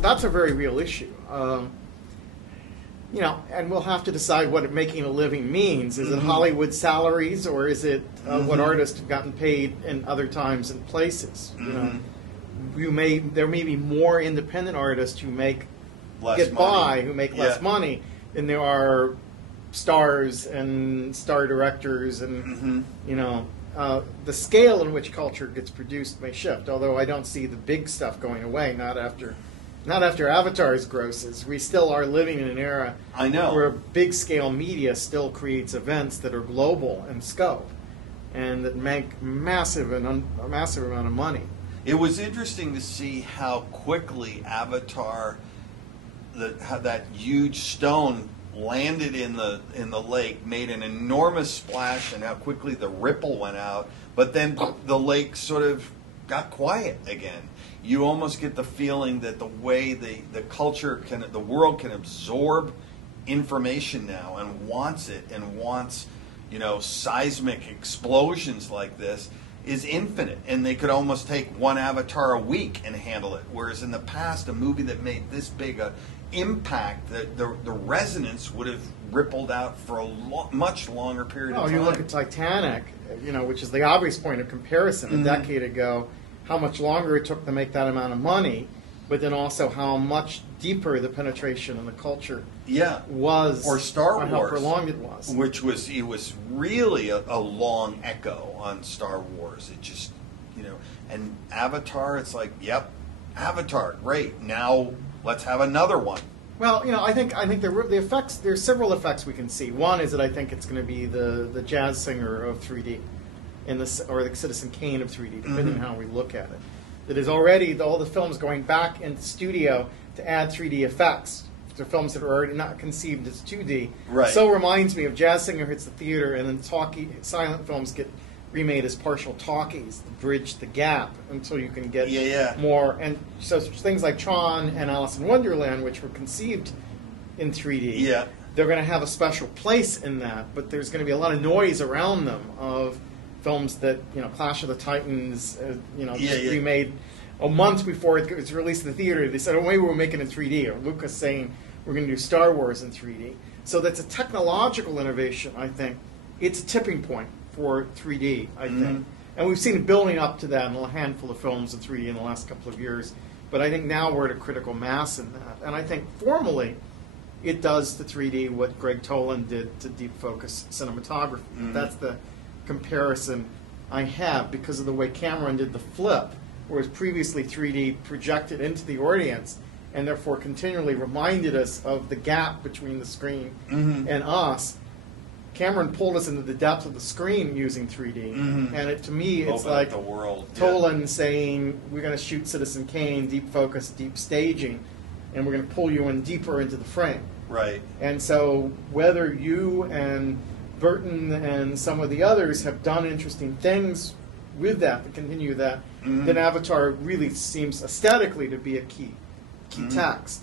that's a very real issue. You know, and we'll have to decide what making a living means. Is it Hollywood salaries, or is it what artists have gotten paid in other times and places? You know, there may be more independent artists who make less money than there are stars and star directors, and you know, the scale in which culture gets produced may shift. Although I don't see the big stuff going away. Not after Avatar's grosses. We still are living in an era where big-scale media still creates events that are global in scope and that make a massive amount of money. It was interesting to see how quickly Avatar, how that huge stone landed in the lake, made an enormous splash, and how quickly the ripple went out. But then the lake sort of got quiet again. You almost get the feeling that the way the culture the world can absorb information now and wants it, and wants, you know, seismic explosions like this, is infinite. And they could almost take one Avatar a week and handle it. Whereas in the past, a movie that made this big a impact, the resonance would have rippled out for a much longer period of time. You look at Titanic, you know, which is the obvious point of comparison. A decade ago, how much longer it took to make that amount of money, but then also how much deeper the penetration in the culture was, or Star Wars, how prolonged it was, which was really a long echo on Star Wars. It just, you know, and Avatar, it's like, yep, Avatar, great. Now let's have another one. Well, you know, I think the effects. There's several effects we can see. One is that I think it's going to be the jazz singer of 3D. Or the Citizen Kane of 3D, depending on how we look at it. That is already all the films going back into studio to add 3D effects to films that are already not conceived as 2D. Right. So reminds me of Jazz Singer hits the theater, and then silent films get remade as partial talkies to bridge the gap until you can get more. And so things like Tron and Alice in Wonderland, which were conceived in 3D, they're going to have a special place in that, but there's going to be a lot of noise around them of films that, you know, Clash of the Titans, remade a month before it was released in the theater. They said, oh, maybe we'll make it in 3D. Or Lucas saying we're going to do Star Wars in 3D. So that's a technological innovation, I think. It's a tipping point for 3D, I think. And we've seen it building up to that in a handful of films in 3D in the last couple of years. But I think now we're at a critical mass in that. And I think formally it does to 3D what Greg Toland did to deep focus cinematography. That's the comparison I have, because of the way Cameron did the flip, whereas previously 3D projected into the audience and therefore continually reminded us of the gap between the screen and us. Cameron pulled us into the depth of the screen using 3D, and to me it's like the world. Toland saying we're going to shoot Citizen Kane, deep focus, deep staging, and we're going to pull you in deeper into the frame. Right. And so whether you and Burton and some of the others have done interesting things with that to continue that, then Avatar really seems aesthetically to be a key text.